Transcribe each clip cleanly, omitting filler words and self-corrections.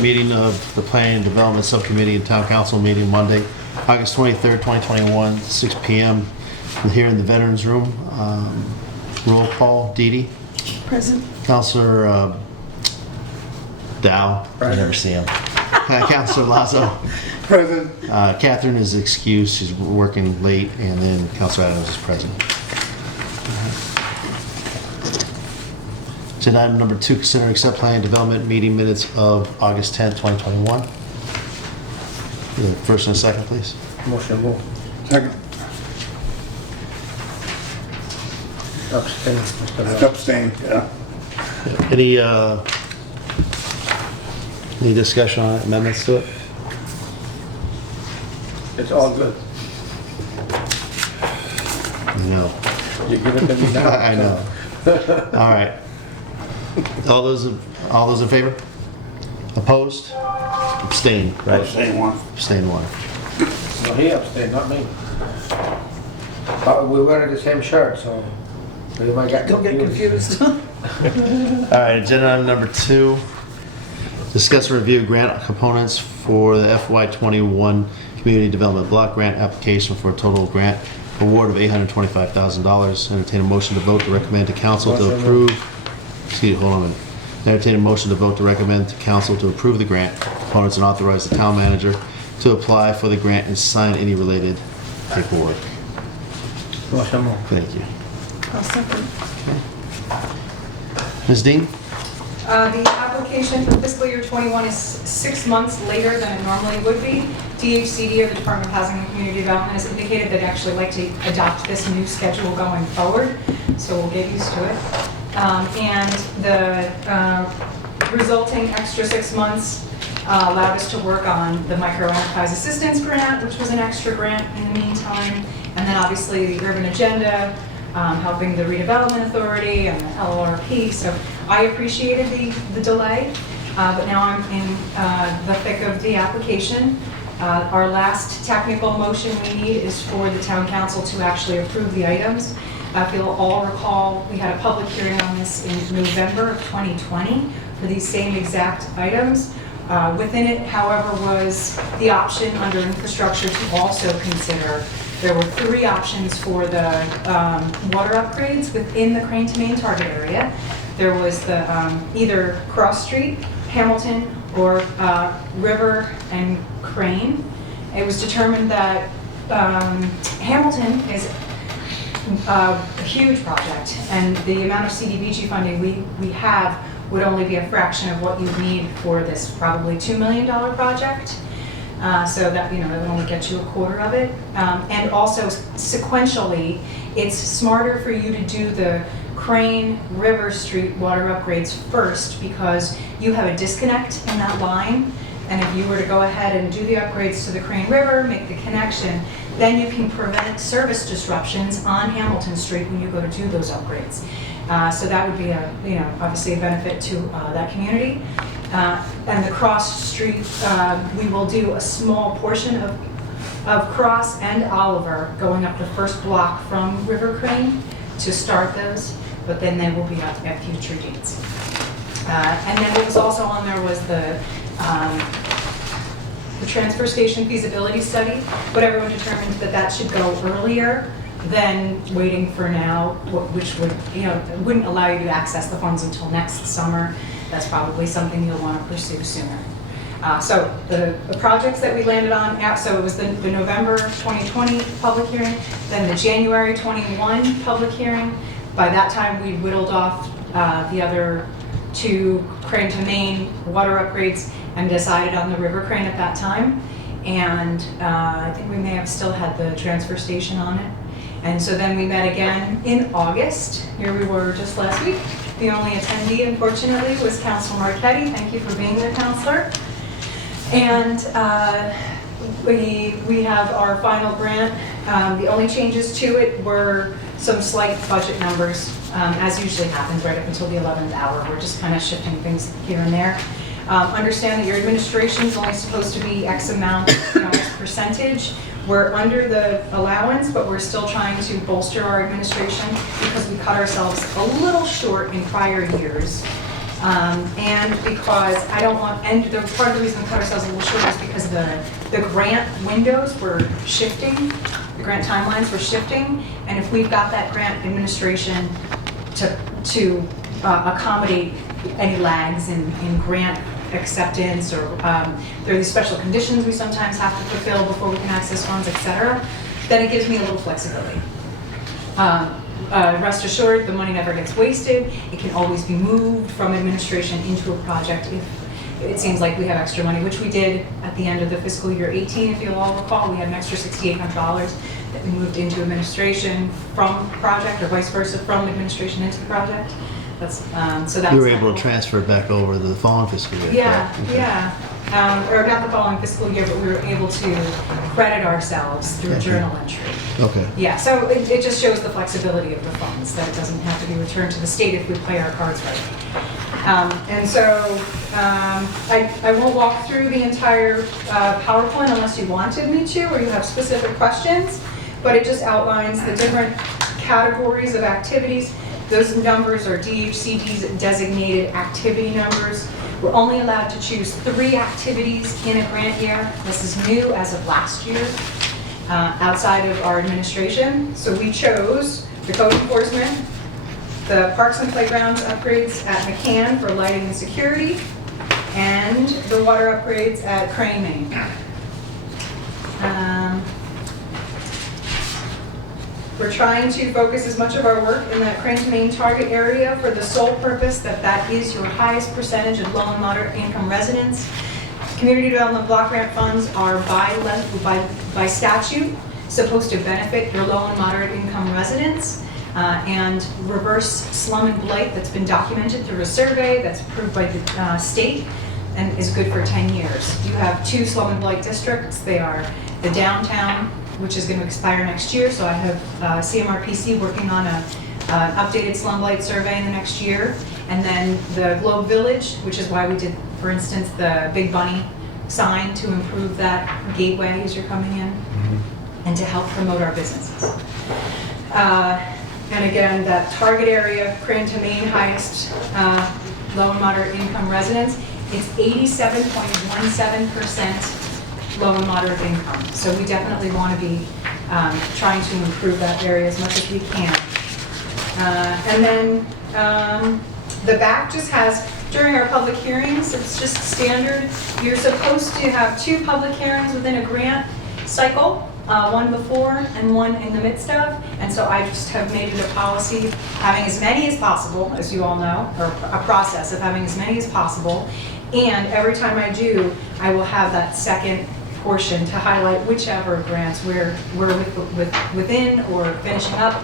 Meeting of the Planning and Development Subcommittee and Town Council meeting Monday, August 23rd, 2021, 6 p.m. here in the Veterans Room. Roll call, Dee Dee. Present. Councilor Dow. I never see him. Councilor Lazo. Present. Catherine is excused. She's working late. And then Councilor Adams is present. Agenda item number 2, consider and accept planning and development meeting minutes of August 10th, 2021. First and a second, please. Motion move. Second. Abstain. Abstain, yeah. Any discussion on amendments to it? It's all good. No. You give it to me now. I know. All right. All those in favor? Opposed? Abstain, right? Abstain one. Abstain one. No, he abstained, not me. We wear the same shirt, so we might get Don't get confused. All right, agenda item number 2. Discuss and review grant components for the FY21 Community Development Block Grant application for a total grant award of $825,000. Entertain a motion to vote to recommend to council to approve. Excuse me, hold on a minute. Entertain a motion to vote to recommend to council to approve the grant components and authorize the town manager to apply for the grant and sign any related paperwork. Motion move. Thank you. I'll second. Ms. Dean? The application for fiscal year 21 is 6 months later than it normally would be. DHCD, or the Department of Housing and Community Development, has indicated they'd actually like to adopt this new schedule going forward, so we'll get used to it. And the resulting extra 6 months allowed us to work on the Micro Enterprise Assistance Grant, which was an extra grant in the meantime, and then obviously the Urban Agenda, helping the Redevelopment Authority and the LORP. So I appreciated the delay, but now I'm in the thick of the application. Our last technical motion we need is for the Town Council to actually approve the items. If you'll all recall, we had a public hearing on this in November of 2020 for these same exact items. Within it, however, was the option under infrastructure to also consider. There were 3 options for the water upgrades within the Crane to Main target area. There was the either Cross Street, Hamilton, or River and Crane. It was determined that Hamilton is a huge project, and the amount of CDBG funding we have would only be a fraction of what you need for this probably $2 million project. So that, that would only get you a quarter of it. And also sequentially, it's smarter for you to do the Crane River Street water upgrades first, because you have a disconnect in that line. And if you were to go ahead and do the upgrades to the Crane River, make the connection, then you can prevent service disruptions on Hamilton Street when you go to do those upgrades. So that would be obviously a benefit to that community. And the Cross Street, we will do a small portion of Cross and Oliver going up the first block from River Crane to start those, but then they will be up at future dates. And then what was also on there was the transfer station feasibility study, but everyone determined that should go earlier than waiting for now, which would, wouldn't allow you to access the funds until next summer. That's probably something you'll want to pursue sooner. So the projects that we landed on, so it was the November 2020 public hearing, then the January 21 public hearing. By that time, we whittled off the other 2 Crane to Main water upgrades and decided on the River Crane at that time. And I think we may have still had the transfer station on it. And so then we met again in August. Here we were just last week. The only attendee, unfortunately, was Councilor Marchetti. Thank you for being there, Councilor. And we have our final grant. The only changes to it were some slight budget numbers, as usually happens right up until the 11th hour. We're just kind of shifting things here and there. Understand that your administration is only supposed to be X amount, X percentage. We're under the allowance, but we're still trying to bolster our administration because we cut ourselves a little short in prior years And because I don't want, and part of the reason we cut ourselves a little short is because the grant windows were shifting, the grant timelines were shifting, and if we've got that grant administration to accommodate any lags in grant acceptance, or there are these special conditions we sometimes have to fulfill before we can access funds, et cetera, then it gives me a little flexibility. Rest assured, the money never gets wasted. It can always be moved from administration into a project if it seems like we have extra money, which we did at the end of the fiscal year 18. If you'll all recall, we had an extra $6,800 that we moved into administration from project, or vice versa, from administration into the project. That's so that's. You were able to transfer it back over to the following fiscal year. Yeah, correct? Okay. yeah. Or not the following fiscal year, but we were able to credit ourselves through a Okay. journal entry. Okay. Yeah, so it just shows the flexibility of the funds, that it doesn't have to be returned to the state if we play our cards right. And so I won't walk through the entire PowerPoint unless you wanted me to, or you have specific questions, but it just outlines the different categories of activities. Those numbers are DHCD's designated activity numbers. We're only allowed to choose 3 activities in a grant year. This is new as of last year, outside of our administration. So we chose the code enforcement, the parks and playgrounds upgrades at McCann for lighting and security, and the water upgrades at Crane, Maine. We're trying to focus as much of our work in that Crane to Maine target area for the sole purpose that that is your highest percentage of low and moderate income residents. Community development block grant funds are by statute supposed to benefit your low and moderate income residents. And reverse slum and blight that's been documented through a survey that's approved by the state and is good for 10 years. You have 2 slum and blight districts. They are the downtown, which is going to expire next year, so I have CMRPC working on an updated slum blight survey in the next year, and then the Globe Village, which is why we did, for instance, the Big Bunny sign to improve that gateway as you're coming in, and to help promote our businesses. And again, that target area, Crane to Maine, highest low and moderate income residents, it's 87.17% low and moderate income. So we definitely want to be trying to improve that area as much as we can. And then the back just has, during our public hearings, it's just standard. You're supposed to have 2 public hearings within a grant cycle, one before and one in the midst of. And so I just have made it a policy having as many as possible, as you all know, or a process of having as many as possible. And every time I do, I will have that second portion to highlight whichever grants we're within or finishing up.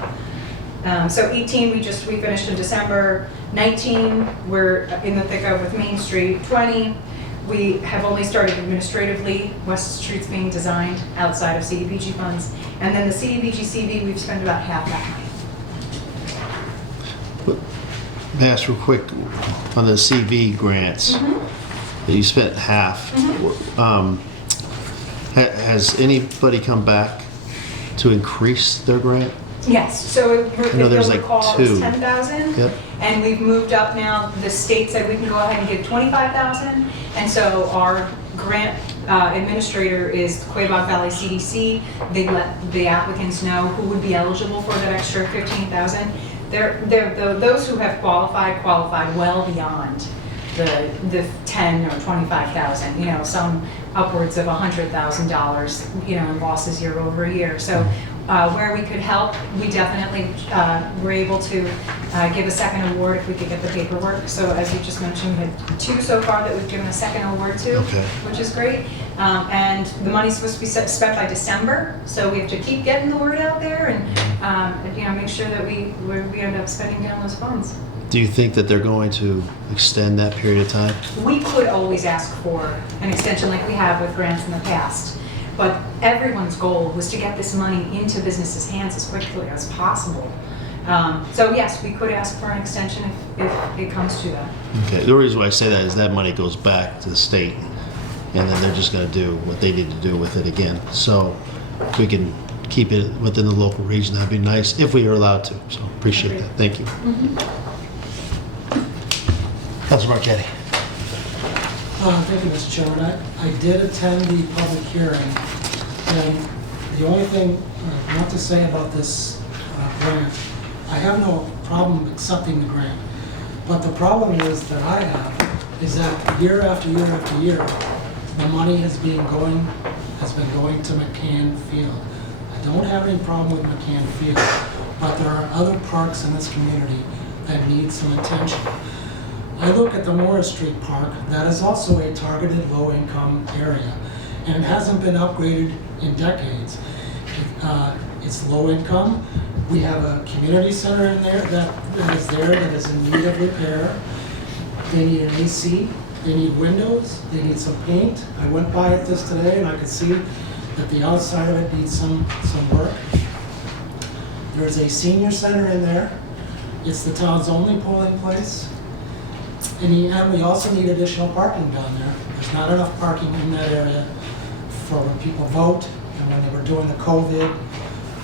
So 18, we finished in December. 19, we're in the thick of with Main Street. 20, we have only started administratively. West Street's being designed outside of CDBG funds. And then the CDBG-CV, we've spent about half that money. May I ask real quick on the CV grants that you spent half? Has anybody come back to increase their grant? Yes, so if I know there's you'll like recall, it was 2. 10,000. Yep. And we've moved up now. The state said we can go ahead and give 25,000. And so our grant administrator is Quabog Valley CDC. They let the applicants know who would be eligible for that extra 15,000. Those who have qualified well beyond the 10 or 25,000. You know, some upwards of $100,000. You know, in losses year over year. So. Where we could help, we definitely were able to give a second award if we could get the paperwork. So as you just mentioned, we had 2 so far that we've given a second award to, Okay. which is great. And the money's supposed to be spent by December, so we have to keep getting the word out there and you know, make sure that we end up spending down those funds. Do you think that they're going to extend that period of time? We could always ask for an extension like we have with grants in the past. But everyone's goal was to get this money into businesses' hands as quickly as possible. So yes, we could ask for an extension if it comes to that. Okay. The reason why I say that is that money goes back to the state, and then they're just going to do what they need to do with it again. So if we can keep it within the local region, that'd be nice if we are allowed to. So appreciate that. Thank you. Councilor Marquetti. Thank you, Mr. Chairman. I did attend the public hearing, and the only thing I want to say about this grant, I have no problem accepting the grant, but the problem is that I have is that year after year after year, the money has been going to McCann Field. I don't have any problem with McCann Field, but there are other parks in this community that need some attention. I look at the Morris Street Park, that is also a targeted low-income area, and it hasn't been upgraded in decades. It's low income. We have a community center in there that is in need of repair. They need an AC, they need windows, they need some paint. I went by it this today and I could see that the outside of it needs some work. There's a senior center in there. It's the town's only polling place. And we also need additional parking down there. There's not enough parking in that area for when people vote, and when they were doing the COVID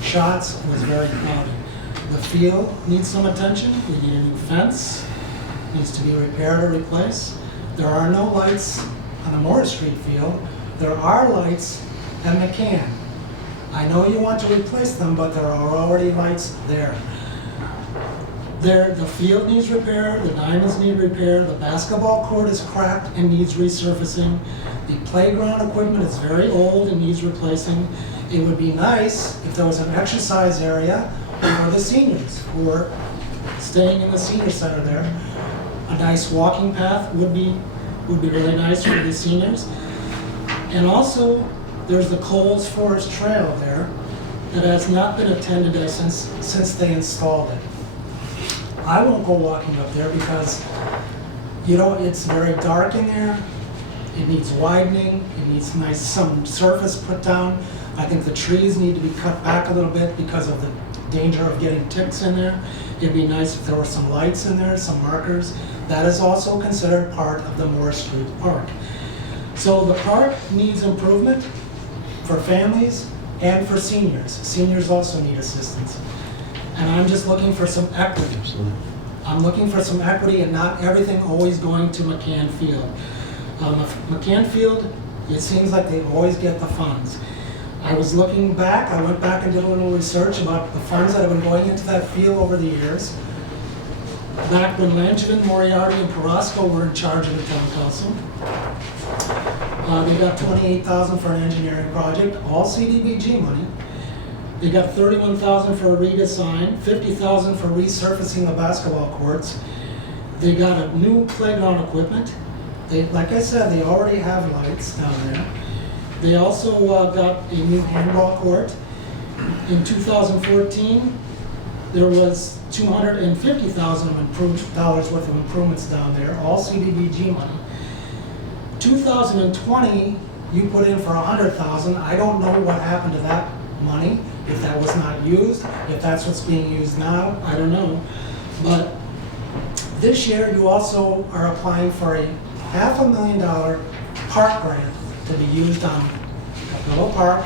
shots, it was very crowded. The field needs some attention. We need a new fence, needs to be repaired or replaced. There are no lights on the Morris Street field. There are lights at McCann. I know you want to replace them, but there are already lights there. The field needs repair, the diamonds need repair, the basketball court is cracked and needs resurfacing. The playground equipment is very old and needs replacing. It would be nice if there was an exercise area for the seniors who are staying in the senior center there. A nice walking path would be really nice for the seniors. And also, there's the Coles Forest Trail there that has not been attended to since they installed it. I won't go walking up there because, it's very dark in there. It needs widening. It needs some surface put down. I think the trees need to be cut back a little bit because of the danger of getting ticks in there. It'd be nice if there were some lights in there, some markers. That is also considered part of the Morris Street Park. So the park needs improvement for families and for seniors. Seniors also need assistance. And I'm just looking for some equity. Absolutely. I'm looking for some equity and not everything always going to McCann Field. McCann Field, it seems like they always get the funds. I was looking back, I went back and did a little research about the funds that have been going into that field over the years. Back when Langevin, Moriarty, and Carrasco were in charge of the town council, they got $28,000 for an engineering project, all CDBG money. They got $31,000 for a redesign, $50,000 for resurfacing the basketball courts. They got a new playground equipment. Like I said, they already have lights down there. They also got a new handball court. In 2014, there was $250,000 worth of improvements down there, all CDBG money. 2020, you put in for $100,000. I don't know what happened to that money. If that was not used, if that's what's being used now, I don't know. But this year, you also are applying for a $500,000 park grant to be used on Capello Park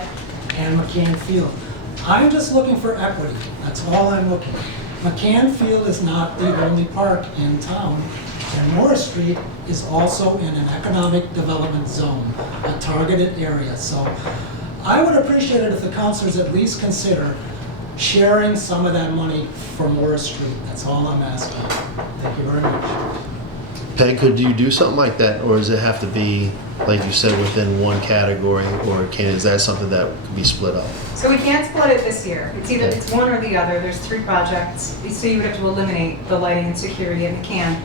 and McCann Field. I'm just looking for equity. That's all I'm looking for. McCann Field is not the only park in town, and Morris Street is also in an economic development zone, a targeted area. So I would appreciate it if the councilors at least consider sharing some of that money for Morris Street. That's all I'm asking. Thank you very much. Peg, could you do something like that, or does it have to be, like you said, within one category, or is that something that could be split up? So we can't split it this year. It's either it's one or the other. There's 3 projects, so you would have to eliminate the lighting and security at McCann.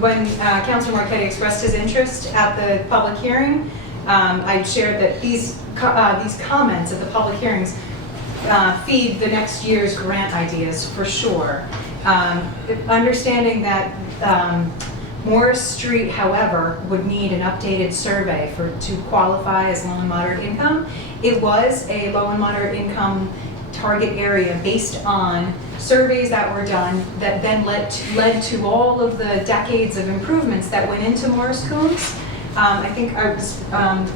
When Councilor Marquetti expressed his interest at the public hearing, I shared that these comments at the public hearings feed the next year's grant ideas for sure. Understanding that Morris Street, however, would need an updated survey to qualify as low and moderate income. It was a low and moderate income target area based on surveys that were done that then led to all of the decades of improvements that went into Morris Combs. I think I was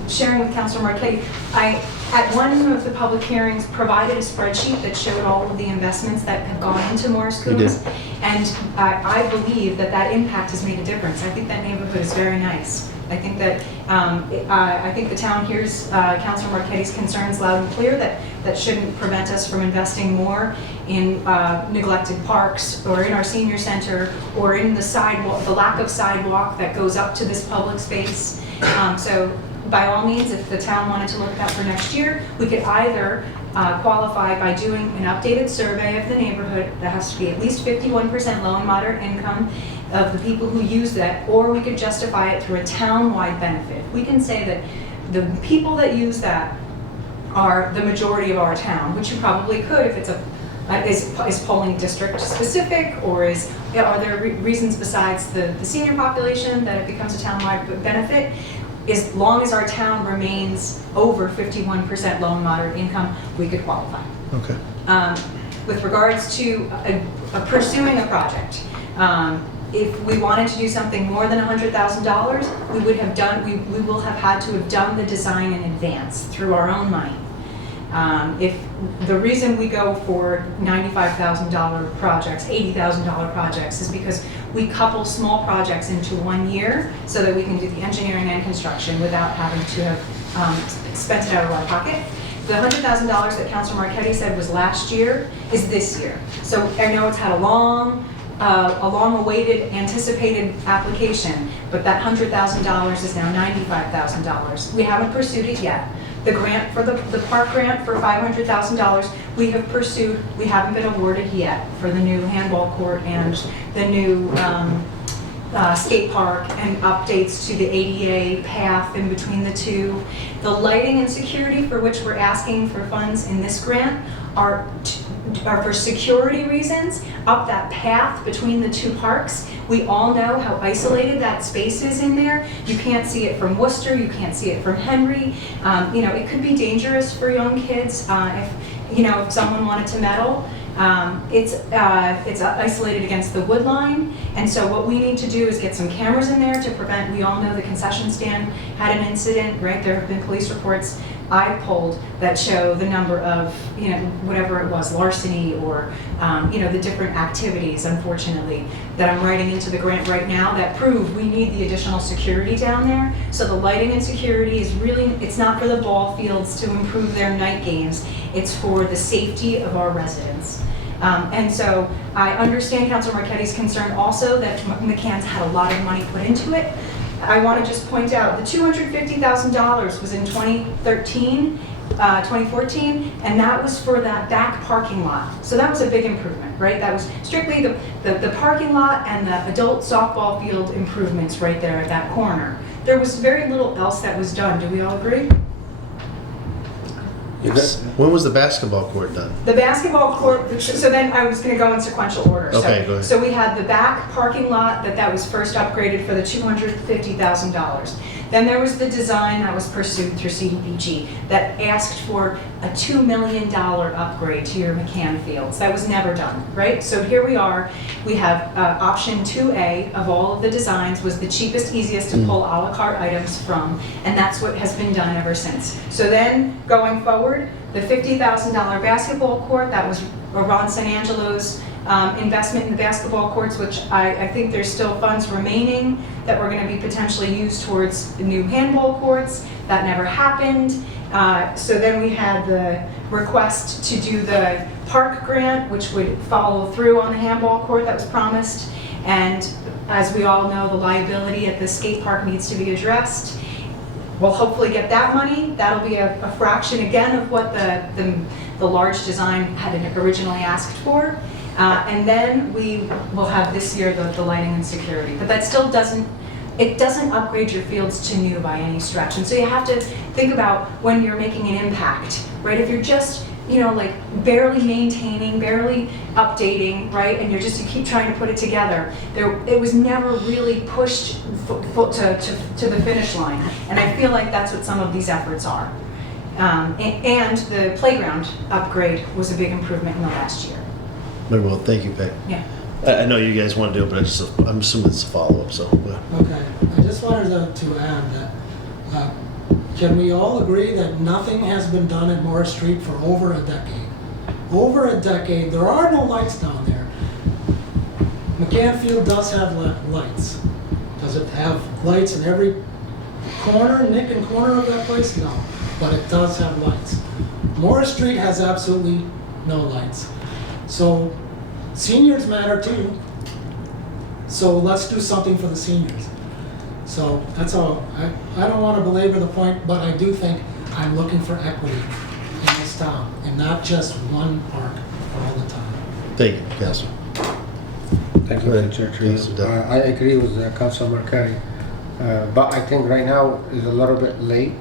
sharing with Councilor Marquetti, I, at one of the public hearings, provided a spreadsheet that showed all of the investments that have gone into Morris Combs. And I believe that that impact has made a difference. I think that neighborhood is very nice. I think that, I think the town hears Councilor Marquette's concerns loud and clear, that shouldn't prevent us from investing more in neglected parks, or in our senior center, or in the sidewalk, the lack of sidewalk that goes up to this public space. So by all means, if the town wanted to look at that for next year, we could either qualify by doing an updated survey of the neighborhood that has to be at least 51% low and moderate income of the people who use that, or we could justify it through a town-wide benefit. We can say that the people that use that are the majority of our town, which you probably could if it's is polling district specific, or are there reasons besides the senior population that it becomes a town-wide benefit. As long as our town remains over 51% low and moderate income, we could qualify. Okay. With regards to pursuing a project, if we wanted to do something more than $100,000, we will have had to have done the design in advance through our own money. If the reason we go for $95,000 projects, $80,000 projects, is because we couple small projects into 1 year so that we can do the engineering and construction without having to have spent it out of our pocket. The $100,000 that Councilor Marquette said was last year is this year. So I know it's had a long-awaited, anticipated application, but that $100,000 is now $95,000. We haven't pursued it yet. The grant for the park grant for $500,000 we have pursued. We haven't been awarded yet for the new handball court and the new skate park and updates to the ADA path in between the two. The lighting and security for which we're asking for funds in this grant are for security reasons, up that path between the two parks. We all know how isolated that space is in there. You can't see it from Worcester, you can't see it from Henry. It could be dangerous for young kids if someone wanted to meddle. It's isolated against the wood line, and so what we need to do is get some cameras in there to prevent. We all know the concession stand had an incident, right? There have been police reports I've pulled that show the number of, whatever it was, larceny or, the different activities, unfortunately, that I'm writing into the grant right now that prove we need the additional security down there. So the lighting and security is really, it's not for the ball fields to improve their night games, it's for the safety of our residents. And so I understand Councilor Marquette's concern also that McCann's had a lot of money put into it. I want to just point out the $250,000 was in 2014, and that was for that back parking lot. So that was a big improvement, right? That was strictly the parking lot and the adult softball field improvements right there at that corner. There was very little else that was done. Do we all agree? When was the basketball court done? The basketball court, so then I was going to go in sequential order. Okay, go ahead. So we had the back parking lot that was first upgraded for the $250,000. Then there was the design that was pursued through CDBG that asked for a $2 million upgrade to your McCann Fields. That was never done, right? So here we are. We have option 2A of all of the designs was the cheapest, easiest to pull a la carte items from, and that's what has been done ever since. So then going forward, the $50,000 basketball court, that was Ron San Angelo's investment in the basketball courts, which I think there's still funds remaining that were going to be potentially used towards new handball courts. That never happened. So then we had the request to do the park grant, which would follow through on the handball court that was promised. And as we all know, the liability at the skate park needs to be addressed. We'll hopefully get that money. That'll be a fraction again of what the large design had originally asked for. And then we will have this year the lighting and security. But that still doesn't upgrade your fields to new by any stretch. And so you have to think about when you're making an impact, right? If you're just, barely maintaining, barely updating, right? And you keep trying to put it together. It was never really pushed to the finish line. And I feel like that's what some of these efforts are. And the playground upgrade was a big improvement in the last year. Very well, thank you, Peg. Yeah. I know you guys want to do it, but I'm assuming it's a follow-up, so. Okay, I just wanted to add that, can we all agree that nothing has been done at Morris Street for over a decade? Over a decade, there are no lights down there. McCann Field does have lights. Does it have lights in every corner, nick and corner of that place? No, but it does have lights. Morris Street has absolutely no lights. So seniors matter too. So let's do something for the seniors. So that's all. I don't want to belabor the point, but I do think I'm looking for equity in this town and not just one park all the time. Thank you, Councilor. Thank you, Go ahead, Mr. Councilor Chair. Dunn. I agree with Councilor Marquardt. But I think right now is a little bit late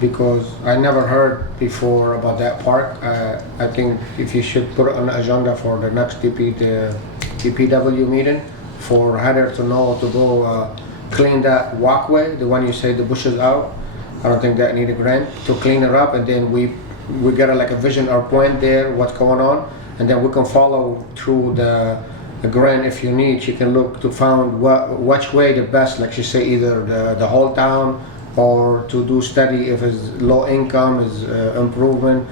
because I never heard before about that park. I think if you should put it on the agenda for the next DPW meeting for Heather to know to go clean that walkway, the one you say the bushes out. I don't think that need a grant to clean it up, and then we get like a vision or point there, what's going on, and then we can follow through the grant if you need. You can look to find which way the best, like you say, either the whole town or to do study if it's low income is improvement.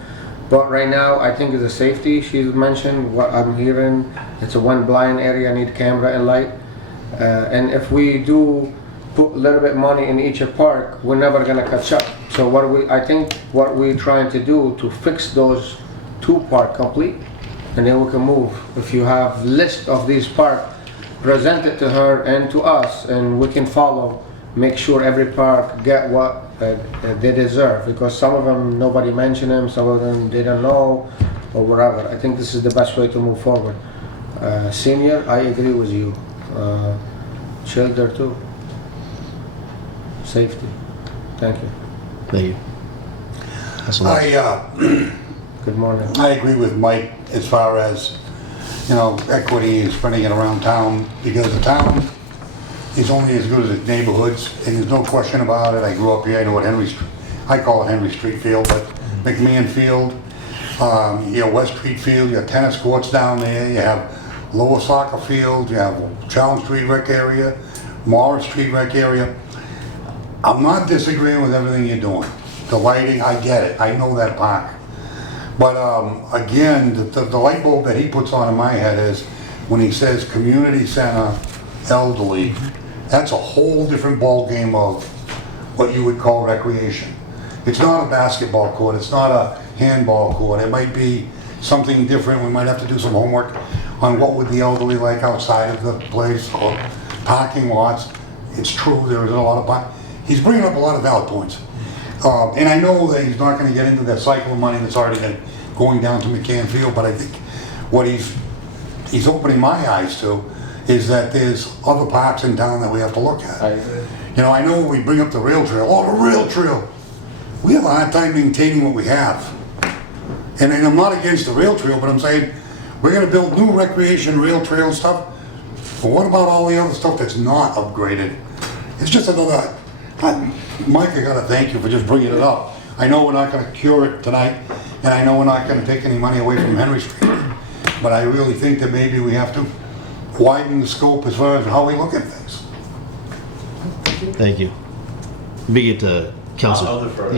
But right now, I think it's a safety. She's mentioned what I'm hearing. It's a one blind area, need camera and light. And if we do put a little bit money in each park, we're never gonna catch up. So I think what we're trying to do to fix those two parks complete, and then we can move. If you have list of these parks, present it to her and to us, and we can follow. Make sure every park get what they deserve, because some of them nobody mentioned them, some of them they don't know, or whatever. I think this is the best way to move forward. Senior, I agree with you. Shelter too. Safety. Thank you. Thank you. Councilor Lutz. Good morning. I agree with Mike as far as, equity and spreading it around town, because the town is only as good as its neighborhoods, and there's no question about it. I grew up here, I know what I call it Henry Street Field, but McMahon Field, West Street Field, you have tennis courts down there, you have Lower Soccer Field, you have Challenge Street Rec Area, Morris Street Rec Area. I'm not disagreeing with everything you're doing. The lighting, I get it, I know that park. But again, the light bulb that he puts on in my head is when he says community center, elderly, that's a whole different ballgame of what you would call recreation. It's not a basketball court, it's not a handball court, it might be something different. We might have to do some homework on what would the elderly like outside of the place, or parking lots. It's true, there is a lot of parking. He's bringing up a lot of valid points. And I know that he's not going to get into that cycle of money that's already been going down to McCann Field, but I think what he's opening my eyes to is that there's other parks in town that we have to look at. I agree. I know we bring up the rail trail. Oh, the rail trail. We have a hard time maintaining what we have. And I'm not against the rail trail, but I'm saying we're going to build new recreation rail trail stuff. But what about all the other stuff that's not upgraded? It's just another. Mike, I gotta thank you for just bringing it up. I know we're not gonna cure it tonight, and I know we're not gonna take any money away from Henry Street, but I really think that maybe we have to widen the scope as far as how we look at things. Thank you. We get to Councilor. I'll defer.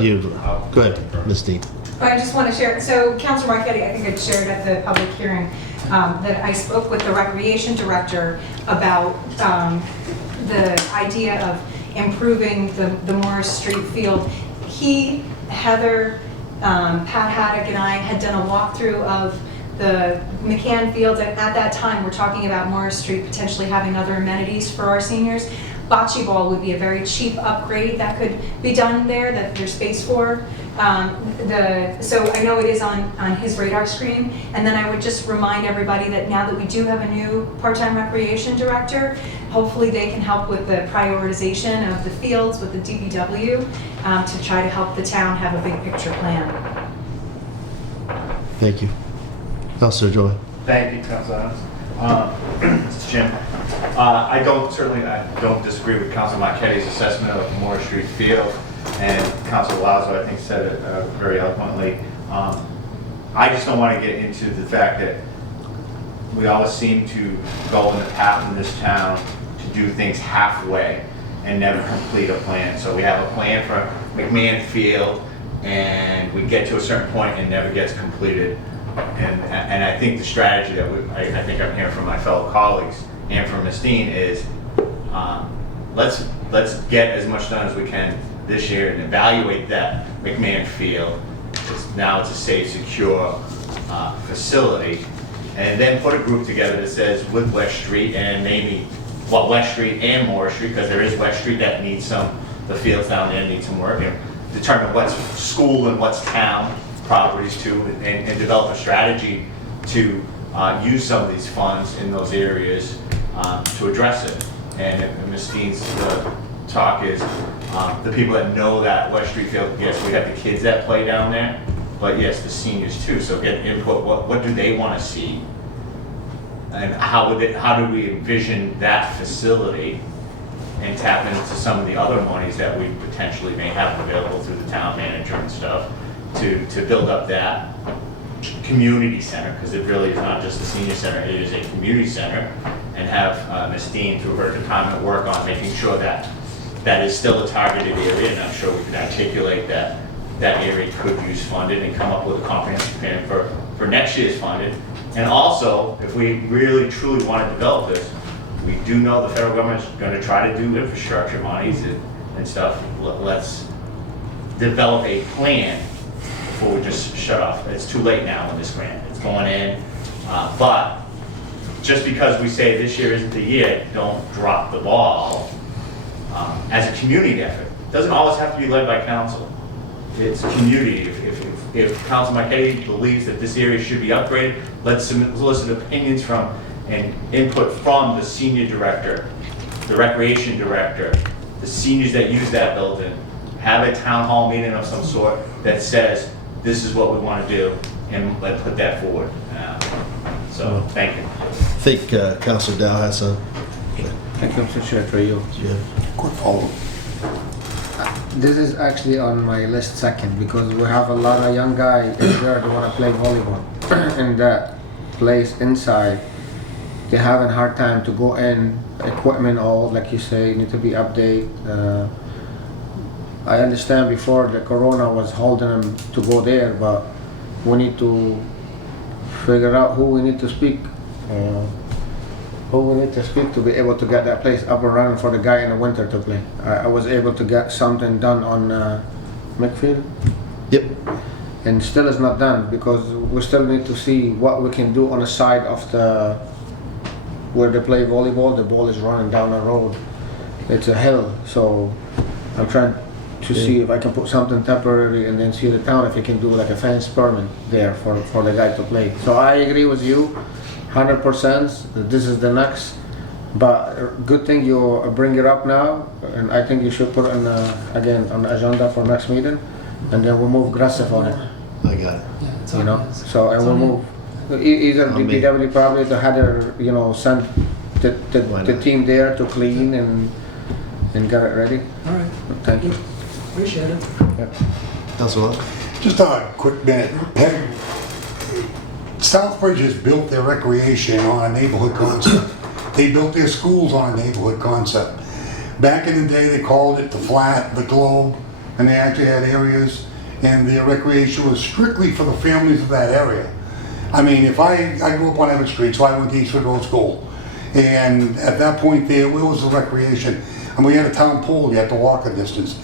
Go ahead, Ms. Dean. I just want to share, so Councilor Marquetti, I think I shared at the public hearing that I spoke with the recreation director about the idea of improving the Morris Street Field. He, Heather, Pat Haddock, and I had done a walkthrough of the McCann Field. At that time, we're talking about Morris Street potentially having other amenities for our seniors. Bocce ball would be a very cheap upgrade that could be done there, that there's space for. So I know it is on his radar screen. And then I would just remind everybody that now that we do have a new part-time recreation director, hopefully they can help with the prioritization of the fields with the DPW to try to help the town have a big picture plan. Thank you. Councilor Joy. Thank you, Councilor Adams. This is Jim. I don't disagree with Councilor Marquetti's assessment of Morris Street Field, and Councilor Lazo, I think, said it very eloquently. I just don't want to get into the fact that we always seem to go in the path in this town to do things halfway and never complete a plan. So we have a plan for McMahon Field, and we get to a certain point and never gets completed. And I think the strategy that I think I'm hearing from my fellow colleagues and for Ms. Dean is, let's get as much done as we can this year and evaluate that McMahon Field. Now it's a safe, secure facility. And then put a group together that says with West Street and maybe, well, West Street and Morris Street, because there is West Street that needs the fields down there need some work, and determine what's school and what's town properties too, and develop a strategy to use some of these funds in those areas to address it. And Ms. Dean's talk is the people that know that West Street field, yes, we have the kids that play down there, but yes, the seniors too. So get input, what do they want to see? And how do we envision that facility and tap into some of the other monies that we potentially may have available through the town manager and stuff to build up that community center, because it really is not just the senior center, it is a community center, and have Ms. Dean through her department work on making sure that that is still a targeted area, and I'm sure we can articulate that area could use funding and come up with a comprehensive plan for next year's funding. And also, if we really truly want to develop this, we do know the federal government is going to try to do infrastructure monies and stuff. Let's develop a plan before we just shut off. It's too late now on this grant. It's going in, but just because we say this year isn't the year, don't drop the ball. As a community effort, it doesn't always have to be led by council. It's community. If Council Marquetti believes that this area should be upgraded, let's solicit opinions from and input from the senior director, the recreation director, the seniors that use that building. Have a town hall meeting of some sort that says, this is what we want to do, and let's put that forward. So, thank you. I think Councilor Dow has a... Thank you, Mr. Chair, for you. Yeah. Quick follow. This is actually on my list second, because we have a lot of young guys in there that want to play volleyball. In that place inside, they're having a hard time to go in, equipment all, like you say, need to be updated. I understand before the corona was holding them to go there, but we need to figure out who we need to speak. Who we need to speak to be able to get that place up and running for the guy in the winter to play. I was able to get something done on McField, Yep. and still is not done, because we still need to see what we can do on the side of the where they play volleyball. The ball is running down the road. It's a hill, so I'm trying to see if I can put something temporary, and then see the town if it can do like a fence permit there for the guy to play. So I agree with you 100%. This is the next, but good thing you bring it up now, and I think you should put it again on the agenda for next meeting, and then we'll move aggressive on it. I got it. Yeah, it's You on know, his- so and it's we'll on him. move. Either On me. DPW probably to have their, send Why the not? team there to clean and get it ready. All right, Thank you. appreciate it. Councilor Wells? Just a quick minute. Southbridge has built their recreation on a neighborhood concept. They built their schools on a neighborhood concept. Back in the day, they called it the Flat, the Globe, and they actually had areas, and their recreation was strictly for the families of that area. I mean, if I grew up on Everett Street, so I went to Eastwood Road School. And at that point there, where was the recreation? And we had a town pool, you had to walk a distance.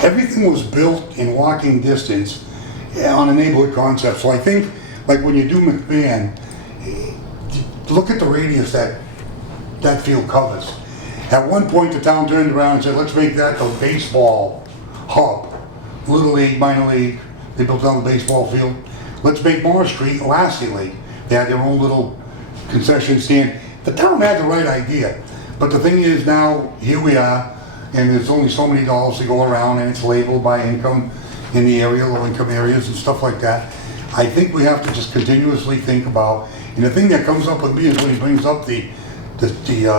Everything was built in walking distance on a neighborhood concept. So I think, like when you do McMahon, look at the radius that field covers. At one point, the town turned around and said, let's make that the baseball hub. Little League, minor league, they built on the baseball field. Let's make Morris Street Lassie League. They had their own little concession stand. The town had the right idea. But the thing is now, here we are, and there's only so many dollars to go around, and it's labeled by income in the area, low income areas and stuff like that. I think we have to just continuously think about, and the thing that comes up with me is when he brings up the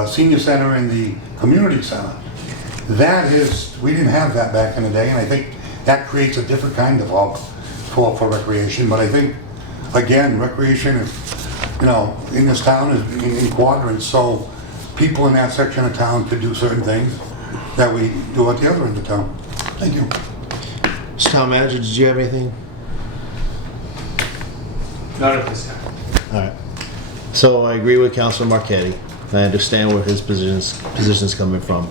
senior center and the community center. That is, we didn't have that back in the day, and I think that creates a different kind of hub for recreation. But I think, again, recreation is, in this town is in quadrants, so people in that section of town could do certain things that we do at the other end of town. Thank you. Mr. Town Manager, did you have anything? Not at this time. All right. So I agree with Councilor Marquetti. I understand where his position's coming from.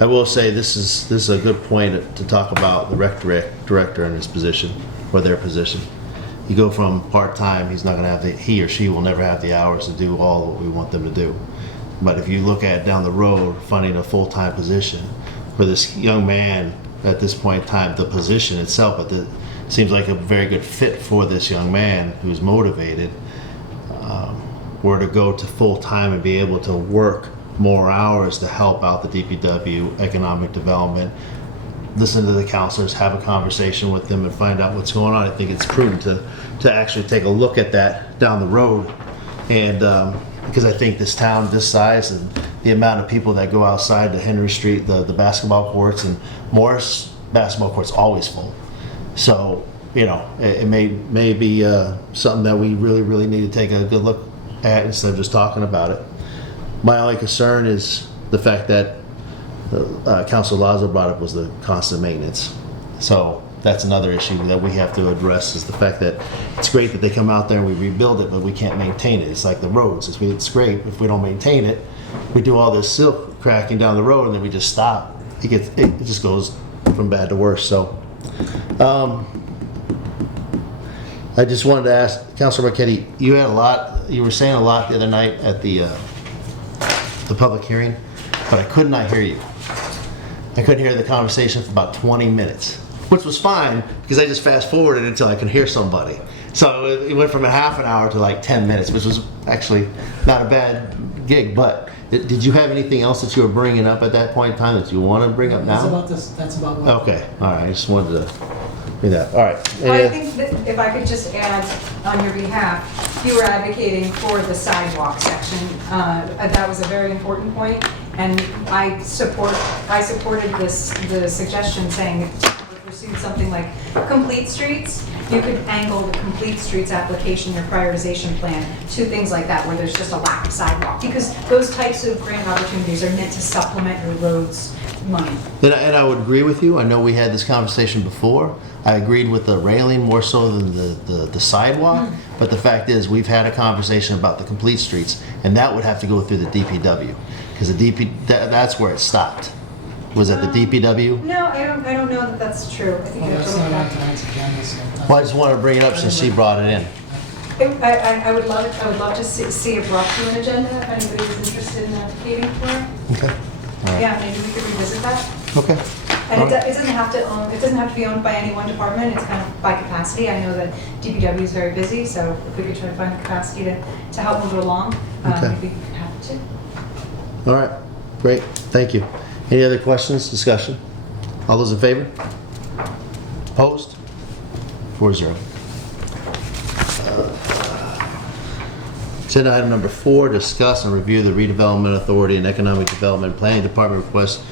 I will say this is a good point to talk about the rec director and his position, or their position. You go from part-time, he's not gonna have he or she will never have the hours to do all what we want them to do. But if you look at down the road, finding a full-time position for this young man at this point in time, the position itself, but it seems like a very good fit for this young man who's motivated, were to go to full-time and be able to work more hours to help out the DPW, economic development, listen to the counselors, have a conversation with them and find out what's going on. I think it's prudent to actually take a look at that down the road. And because I think this town, this size, and the amount of people that go outside to Henry Street, the basketball courts, and Morris basketball courts always full. So, you know, it may be something that we really need to take a good look at instead of just talking about it. My only concern is the fact that Councilor Lazo brought up was the constant maintenance. So that's another issue that we have to address, is the fact that it's great that they come out there and we rebuild it, but we can't maintain it. It's like the roads. It's great if we don't maintain it. We do all this silt cracking down the road and then we just stop. It just goes from bad to worse. So I just wanted to ask Councilor Marchetti, you were saying a lot the other night at the public hearing, but I could not hear you. I couldn't hear the conversation for about 20 minutes, which was fine because I just fast forwarded until I could hear somebody. So it went from a half an hour to like 10 minutes, which was actually not a bad gig. But did you have anything else that you were bringing up at that point in time that you want to bring up now? That's about what. Okay, all right. I just wanted to do that. All right. Well, I think that if I could just add on your behalf, you were advocating for the sidewalk section. That was a very important point, and I supported the suggestion saying if you pursued something like complete streets, you could angle the complete streets application or prioritization plan to things like that where there's just a lack of sidewalk, because those types of grant opportunities are meant to supplement your roads money. And I would agree with you. I know we had this conversation before. I agreed with the railing more so than the sidewalk. But the fact is, we've had a conversation about the complete streets, and that would have to go through the DPW, because that's where it stopped. Was that the DPW? No, I don't know that that's true. I think Well, you have that's to look not on back. tonight's agenda, so. that's- Well, I just wanted to bring it up since she brought it in. I would love to see it brought to an agenda if anybody was interested in advocating for it. Okay. All right. Yeah, maybe we could revisit that. Okay. And All it right. doesn't have to be owned by any one department. It's kind of by capacity. I know that DPW is very busy, so if we could try to find the capacity to help move it along, Okay. we'd be happy to. All right. Great. Thank you. Any other questions, discussion? All those in favor? Opposed? 4-0. Agenda item number 4, discuss and review the Redevelopment Authority and Economic Development Planning Department request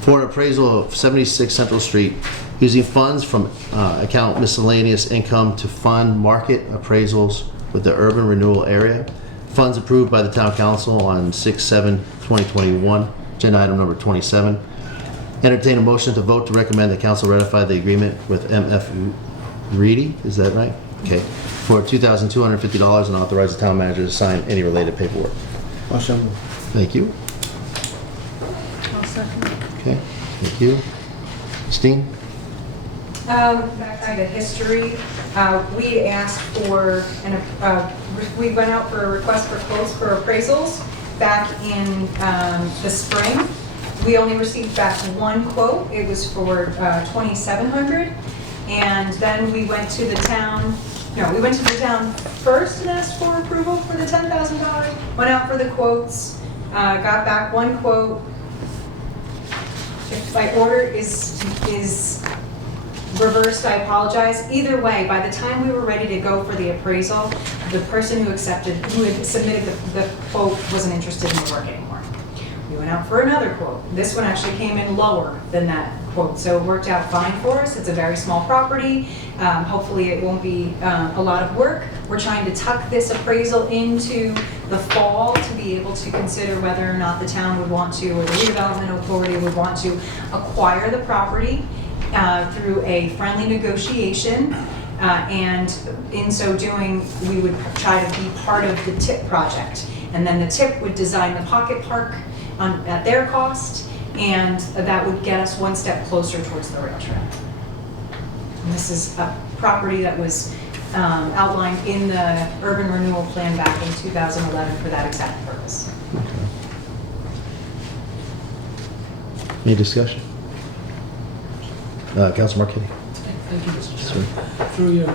for an appraisal of 76 Central Street using funds from account miscellaneous income to fund market appraisals with the urban renewal area. Funds approved by the Town Council on 6/7/2021. Agenda item number 27. Entertain a motion to vote to recommend the council ratify the agreement with MF Reedy, is that right? Okay, for $2,250 and authorize the town manager to sign any related paperwork. Awesome. Thank you. I'll second. Okay, thank you. Steen? Back to the history, we asked for, we went out for a request for quotes for appraisals back in the spring. We only received back one quote. It was for $2,700. And then we went to the town first and asked for approval for the $10,000. Went out for the quotes, got back one quote. If my order is reversed, I apologize. Either way, by the time we were ready to go for the appraisal, the person who had submitted the quote wasn't interested in the work anymore. We went out for another quote. This one actually came in lower than that quote, so it worked out fine for us. It's a very small property. Hopefully it won't be a lot of work. We're trying to tuck this appraisal into the fall to be able to consider whether or not the town would want to, or the redevelopment authority would want to acquire the property through a friendly negotiation. And in so doing, we would try to be part of the TIP project. And then the TIP would design the pocket park at their cost, and that would get us one step closer towards the rail trail. And this is a property that was outlined in the urban renewal plan back in 2011 for that exact purpose. Any discussion? Councilor Marquetti. Thank you, Mr. Chairman. Through you.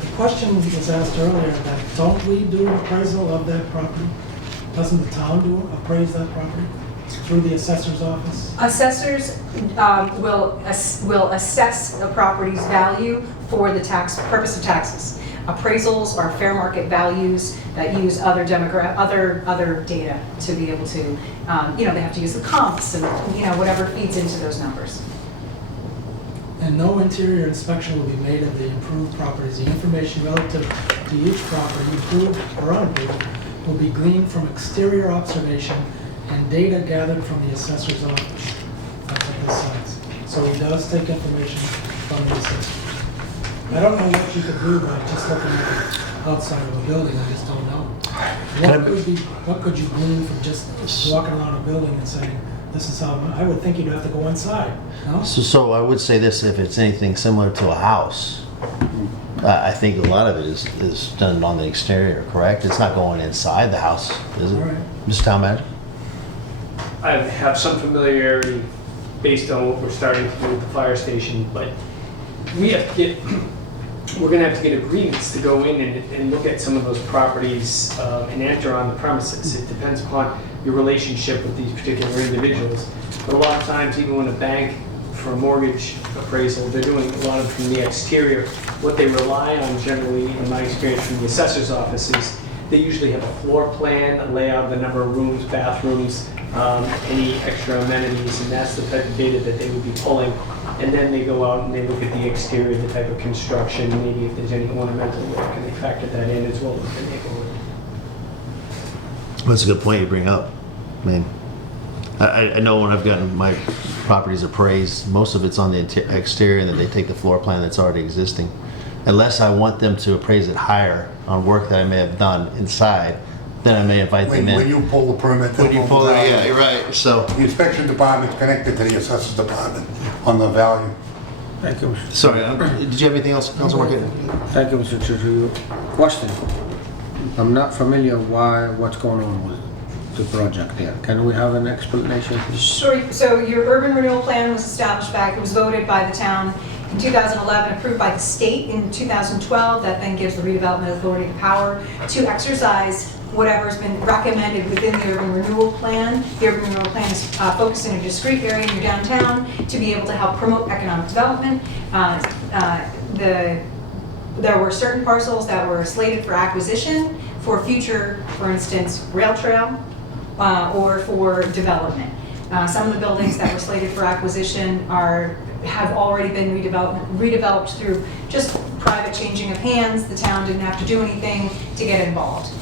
The question was asked earlier that don't we do an appraisal of that property? Doesn't the town appraise that property through the assessor's office? Assessors will assess the property's value for the purpose of taxes. Appraisals are fair market values that use other data to be able to, they have to use the comps and, whatever feeds into those numbers. And no interior inspection will be made of the improved properties. The information relative to each property, improved or unimproved, will be gleaned from exterior observation and data gathered from the assessor's office. That's what this says. So he does take information from the assessor. I don't know what you could do by just looking at the outside of a building, I just don't know. What could you glean from just walking around a building and saying, this is how, I would think you'd have to go inside, no? So I would say this, if it's anything similar to a house, I think a lot of it is done on the exterior, correct? It's not going inside the house, is it? All right. Mr. Town Manager? I have some familiarity based on what we're starting to do with the fire station, but we're gonna have to get agreements to go in and look at some of those properties and enter on the premises. It depends upon your relationship with these particular individuals. But a lot of times, even when a bank for a mortgage appraisal, they're doing a lot of from the exterior. What they rely on generally, in my experience from the assessor's office, is they usually have a floor plan, a layout of the number of rooms, bathrooms, any extra amenities, and that's the type of data that they would be pulling. And then they go out and they look at the exterior, the type of construction, maybe if there's any ornamental work, and they factor that in as well as the neighborhood. That's a good point you bring up. I mean, I know when I've gotten my properties appraised, most of it's on the exterior, and then they take the floor plan that's already existing. Unless I want them to appraise it higher on work that I may have done inside, then I may invite them in. When you pull the permit. When you pull it, yeah, you're right. So, The inspection department's connected to the assessor's department on the value. Thank you, Mr. sorry, did you have anything else, Councilor Marquetti? Thank you, Mr. Chair. Question. I'm not familiar what's going on with the project there. Can we have an explanation, please? Sure. So your urban renewal plan was established back, it was voted by the town in 2011, approved by the state in 2012. That then gives the redevelopment authority the power to exercise whatever's been recommended within the urban renewal plan. The urban renewal plan is focused in a discrete area in your downtown to be able to help promote economic development. There were certain parcels that were slated for acquisition for future, for instance, rail trail or for development. Some of the buildings that were slated for acquisition have already been redeveloped through just private changing of hands. The town didn't have to do anything to get involved.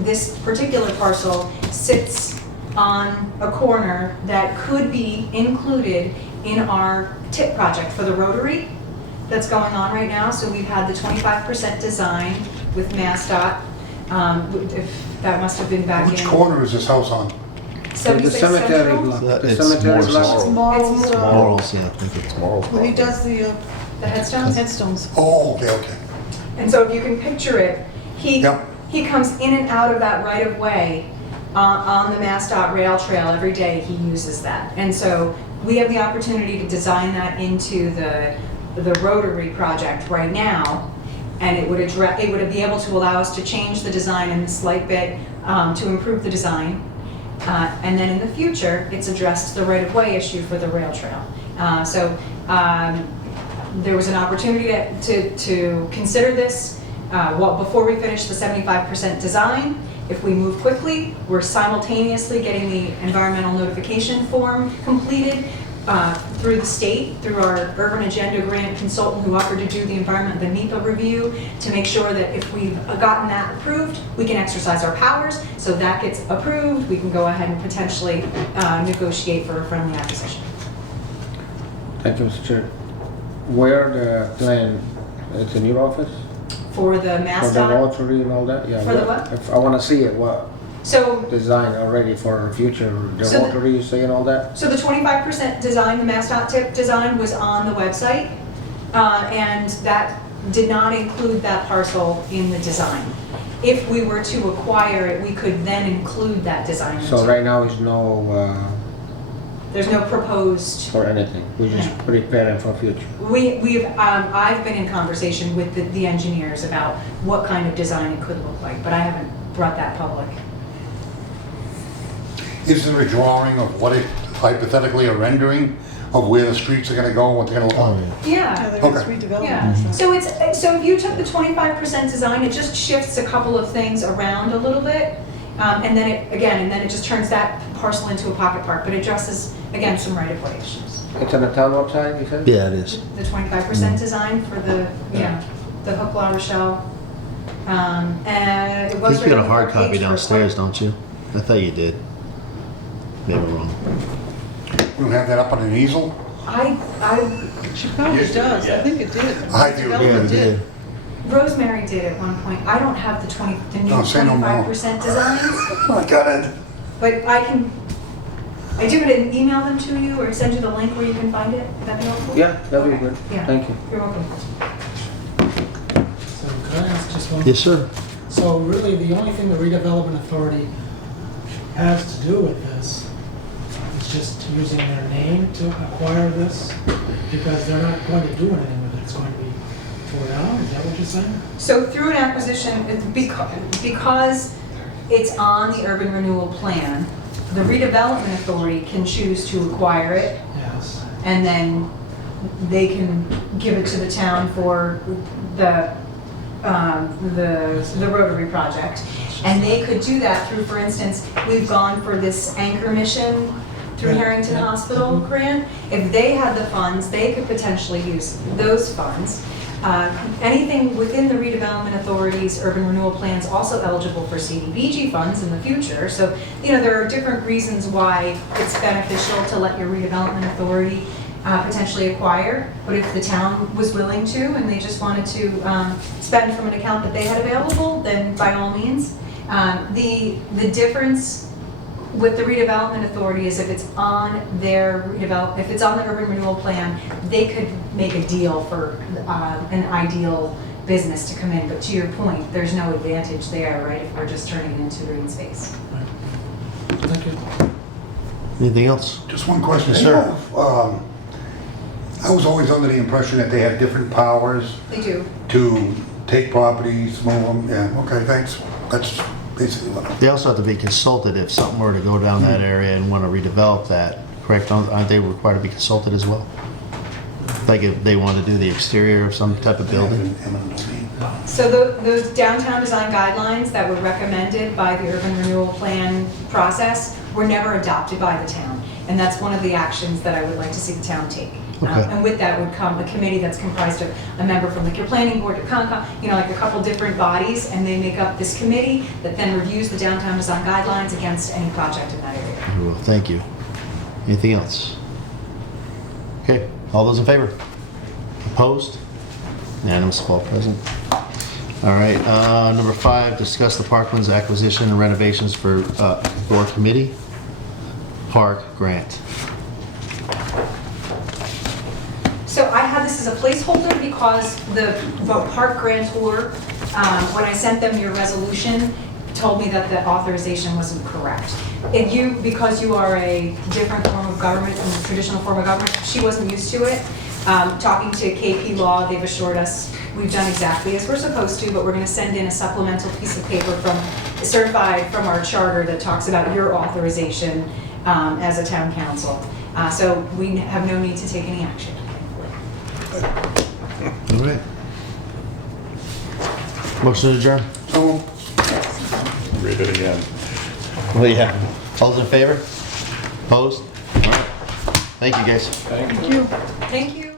This particular parcel sits on a corner that could be included in our TIP project for the Rotary that's going on right now. So we've had the 25% design with MassDOT. If that must have been back Which in corner is this house on? The 76 cemetery Central. block. The It's cemetery Morris block. It's Morals, It's Morals, yeah, I think it's Morals. well, he does the The headstones. headstones. Oh, okay. And so if you can picture it, Yep. he comes in and out of that right of way on the MassDOT rail trail every day. He uses that. And so we have the opportunity to design that into the Rotary project right now. And it would be able to allow us to change the design in a slight bit to improve the design. And then in the future, it's addressed the right-of-way issue for the rail trail. There was an opportunity to consider this before we finish the 75% design. If we move quickly, we're simultaneously getting the environmental notification form completed through the state, through our Urban Agenda Grant consultant who offered to do the NEPA review to make sure that if we've gotten that approved, we can exercise our powers. So that gets approved, we can go ahead and potentially negotiate for a friendly acquisition. Thank you, Mr. Chair. Where the plan, it's in your office? for the For the MassDOT. rotary and all that, yeah. For the what? If I wanna see it, what So, design already for future, the So the- rotary, you say and all that? so the 25% design, the MassDOT tip design was on the website, and that did not include that parcel in the design. If we were to acquire it, we could then include that design. So right now is no, There's no proposed. for anything, we just preparing for future. I've been in conversation with the engineers about what kind of design it could look like, but I haven't brought that public. Is there a drawing of what it, hypothetically a rendering of where the streets are gonna go, what they're gonna Oh, look? yeah. Yeah, Yeah, there is Okay. redevelopment. yeah. and stuff. So if you took the 25% design, it just shifts a couple of things around a little bit, and then it just turns that parcel into a pocket park, but it addresses, again, some right-of-way issues. It's on the town website, you said? Yeah, it is. The 25% design for the Hook La Rochelle. And it I was. think you got a right hard on the front copy page for downstairs, quite- don't you? I thought you did. Maybe I'm wrong. We don't have that up on an easel? I, She probably Used to, does, I yeah. think it did. I do. Yeah, Development it did. Rosemary did at one point. I don't have the new Don't say no more. 25% designs, I got it. but I do it and email them to you or send you the link where you can find it. Would that be helpful? Yeah, that'd be Okay. good, Yeah. thank you. You're welcome. So could I ask just one? Yes, sir. So really, the only thing the redevelopment authority has to do with this is just using their name to acquire this, because they're not going to do anything with it. It's going to be tore down, is that what you're saying? So through an acquisition, because it's on the urban renewal plan, the redevelopment authority can choose to acquire it, Yes. and then they can give it to the town for the Rotary project. And they could do that through, for instance, we've gone for this anchor mission through Yeah. Harrington Hospital grant. If they had the funds, they could potentially use those funds. Anything within the redevelopment authority's urban renewal plans also eligible for CDBG funds in the future. So, there are different reasons why it's beneficial to let your redevelopment authority potentially acquire. But if the town was willing to and they just wanted to spend from an account that they had available, then by all means. The difference with the redevelopment authority is if it's on if it's on the urban renewal plan, they could make a deal for an ideal business to come in. But to your point, there's no advantage there, right, if we're just turning it into green space. Thank you. Anything else? Just one question, Sure. I was always under the impression that they had different powers They do. to take properties, move them, yeah, okay, thanks. That's basically what I'm... They also have to be consulted if something were to go down that area and want to redevelop that, correct? Aren't they required to be consulted as well? Like if they want to do the exterior of some type of building? Eminent domain. So those downtown design guidelines that were recommended by the urban renewal plan process were never adopted by the town. And that's one of the actions that I would like to see the town take. Okay. And with that would come a committee that's comprised of a member from your planning board, your Concom, like a couple different bodies, and they make up this committee that then reviews the downtown design guidelines against any project in that area. Well, thank you. Anything else? Okay, all those in favor? Opposed? Unanimous, all present. All right, number 5, discuss the Parklands acquisition and renovations for committee. Park grant. So I had this as a placeholder because the park grantor, when I sent them your resolution, told me that the authorization wasn't correct. Because you are a different form of government from the traditional form of government, she wasn't used to it. Talking to KP Law, they've assured us we've done exactly as we're supposed to, but we're going to send in a supplemental piece of paper certified from our charter that talks about your authorization as a town council. So we have no need to take any action. All right. Motion to adjourn? So, Read it again. Well, yeah. All those in favor? Opposed? All right. Thank you, guys. Thank you. Thank you.